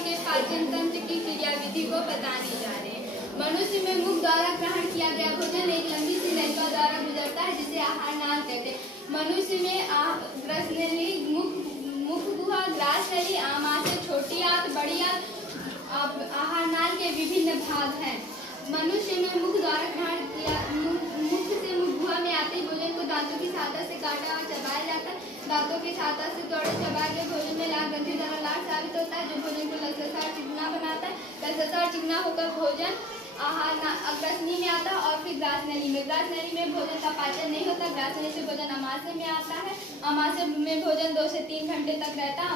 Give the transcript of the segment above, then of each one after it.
के पाचन तंत्र की क्रियाविधि को बताने जा रहे हैं। मनुष्य में मुख द्वारा ग्रहण किया गया भोजन एक लंबी सी नलिका द्वारा गुजरता है जिसे आहार नाल कहते हैं। मनुष्य में ग्रस नली, मुख गुहा, ग्रास नली, आमाशय, छोटी आंत, बड़ी आंत, आहार नाल के विभिन्न भाग हैं। मनुष्य में मुख द्वारा ग्रहण किया मुख से मुख गुहा में आते भोजन को दांतों की सहायता से काटा और चबाया जाता है। दांतों की सहायता से तोड़े चबाए गए भोजन में लार ग्रंथि द्वारा लार साबित होता है जो भोजन को लसलसा चिकना बनाता है। लसलसा चिकना होकर भोजन आहार अग्रसनी में आता है और फिर ग्रास नली में। ग्रास नली में भोजन का पाचन नहीं होता। ग्रास नली से भोजन अमाशय में आता है। अमाशय में भोजन 2 से 3 घंटे तक रहता है।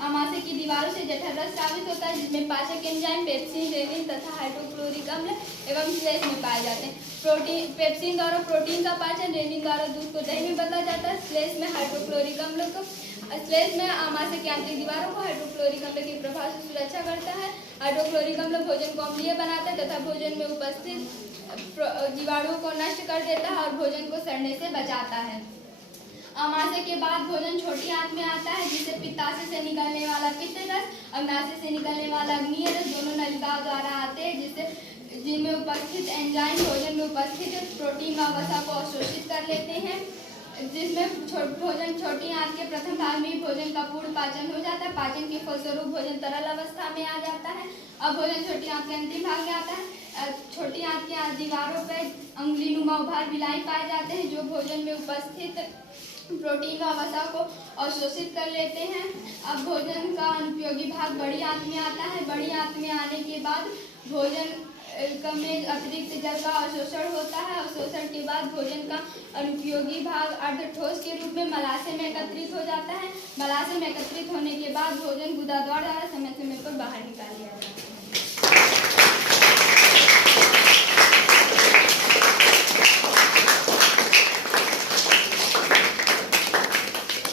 अमाशय की दीवारों से जठर रस साबित होता है जिसमें पाचक एंजाइम पेप्सिन, रेनिन तथा हाइड्रोक्लोरिक अम्ल एवं श्लेष में पाए जाते हैं। पेप्सिन द्वारा प्रोटीन का पाचन, रेनिन द्वारा दूध को दही में बदला जाता है, श्लेष में हाइड्रोक्लोरिक अम्ल को श्लेष में आमाशय की आंतरिक दीवारों को हाइड्रोक्लोरिक अम्ल के प्रभाव से सुरक्षा करता है। हाइड्रोक्लोरिक अम्ल भोजन को अम्लीय बनाता है तथा भोजन में उपस्थित जीवाणुओं को नष्ट कर देता है और भोजन को सड़ने से बचाता है। अमाशय के बाद भोजन छोटी आंत में आता है जिसे पित्ताशय से निकलने वाला पित्त रस, अग्नाशय से निकलने वाला अग्नीय रस दोनों नलिकाओं द्वारा आते हैं जिनमें उपस्थित एंजाइम भोजन में उपस्थित प्रोटीन व वसा को अवशोषित कर लेते हैं। जिसमें भोजन छोटी आंत के प्रथम भाग में भोजन का पूर्ण पाचन हो जाता है। पाचन के फलस्वरूप भोजन तरल अवस्था में आ जाता है। अब भोजन छोटी आंत के अंतिम भाग में आता है। छोटी आंत की दीवारों पर अंगुलीनुमा उभार बिलाई पाए जाते हैं जो भोजन में उपस्थित प्रोटीन व वसा को अवशोषित कर लेते हैं। अब भोजन का अनुपयोगी भाग बड़ी आंत में आता है। बड़ी आंत में आने के बाद भोजन में अतिरिक्त जल का अवशोषण होता है। अवशोषण के बाद भोजन का अनुपयोगी भाग अर्ध ठोस के रूप में मलाशय में एकत्रित हो जाता है। मलाशय में एकत्रित होने के बाद भोजन गुदा द्वारा समय समय पर बाहर